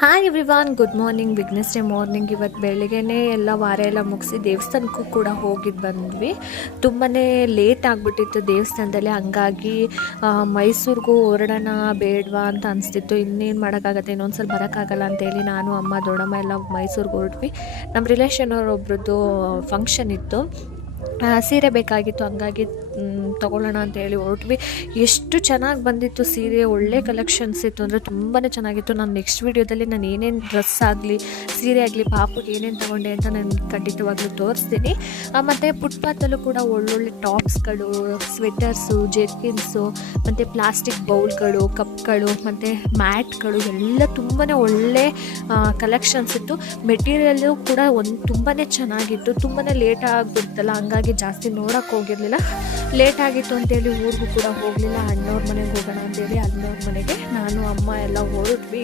Hi everyone, good morning. Wednesday morning. ಇವತ್ತು ಬೆಳಿಗ್ಗೆನೇ ಎಲ್ಲ ವಾರ ಎಲ್ಲ ಮುಗಿಸಿ ದೇವಸ್ಥಾನಕ್ಕೂ ಕೂಡ ಹೋಗಿದ್ದು ಬಂದ್ವಿ. ತುಂಬಾ ಲೇಟ್ ಆಗಿಬಿಟ್ಟಿತ್ತು ದೇವಸ್ಥಾನದಲ್ಲಿ. ಹಂಗಾಗಿ ಮೈಸೂರಿಗೂ ಹೊರಡೋಣ ಬೇಡವಾ ಅಂತ ಅನಿಸ್ತಿತ್ತು. ಇನ್ನೇನು ಮಾಡೋಕ್ಕಾಗತ್ತೆ, ಇನ್ನೊಂದ್ಸಲ ಬರೋಕ್ಕಾಗಲ್ಲ ಅಂತೇಳಿ ನಾನು, ಅಮ್ಮ, ದೊಡ್ಡಮ್ಮ ಎಲ್ಲ ಮೈಸೂರಿಗೆ ಹೊರಟ್ವಿ. ನಮ್ಮ ರಿಲೇಷನ್ ಅವರೊಬ್ರದ್ದು ಫಂಕ್ಷನ್ ಇತ್ತು, ಸೀರೆ ಬೇಕಾಗಿತ್ತು. ಹಂಗಾಗಿ ತೊಗೊಳ್ಳೋಣ ಅಂತೇಳಿ ಹೊರಟ್ವಿ. ಎಷ್ಟು ಚೆನ್ನಾಗಿ ಬಂದಿತ್ತು ಸೀರೆ, ಒಳ್ಳೆ ಕಲೆಕ್ಷನ್ಸ್ ಇತ್ತು ಅಂದರೆ ತುಂಬಾ ಚೆನ್ನಾಗಿತ್ತು. ನಾನು ನೆಕ್ಸ್ಟ್ ವೀಡಿಯೋದಲ್ಲಿ ನಾನು ಏನೇನು ಡ್ರೆಸ್ ಆಗಲಿ, ಸೀರೆ ಆಗಲಿ, ಪಾಪುಗೆ ಏನೇನು ತೊಗೊಂಡೆ ಅಂತ ನಾನು ಖಂಡಿತವಾಗ್ಲೂ ತೋರಿಸ್ತೀನಿ. ಮತ್ತು ಫುಟ್ಪಾತಲ್ಲೂ ಕೂಡ ಒಳ್ಳೊಳ್ಳೆ ಟಾಪ್ಸ್ಗಳು, ಸ್ವೆಟರ್ಸು, ಜೆರ್ಕಿನ್ಸು, ಮತ್ತು ಪ್ಲಾಸ್ಟಿಕ್ ಬೌಲ್ಗಳು, ಕಪ್ಗಳು, ಮತ್ತು ಮ್ಯಾಟ್ಗಳು ಎಲ್ಲ ತುಂಬಾ ಒಳ್ಳೆ ಕಲೆಕ್ಷನ್ಸ್ ಇತ್ತು. ಮೆಟೀರಿಯಲ್ಲು ಕೂಡ ತುಂಬಾ ಚೆನ್ನಾಗಿತ್ತು. ತುಂಬಾ ಲೇಟ್ ಆಗಿಬಿಡ್ತಲ್ಲ, ಹಂಗಾಗಿ ಜಾಸ್ತಿ ನೋಡೋಕ್ಕೆ ಹೋಗಿರಲಿಲ್ಲ. ಲೇಟ್ ಆಗಿತ್ತು ಅಂತೇಳಿ ಊರಿಗೂ ಕೂಡ ಹೋಗಲಿಲ್ಲ. ಅಣ್ಣವ್ರ ಮನೆಗೆ ಹೋಗೋಣ ಅಂತೇಳಿ ಅಣ್ಣವ್ರ ಮನೆಗೆ ನಾನು, ಅಮ್ಮ ಎಲ್ಲ ಹೊರಟ್ವಿ.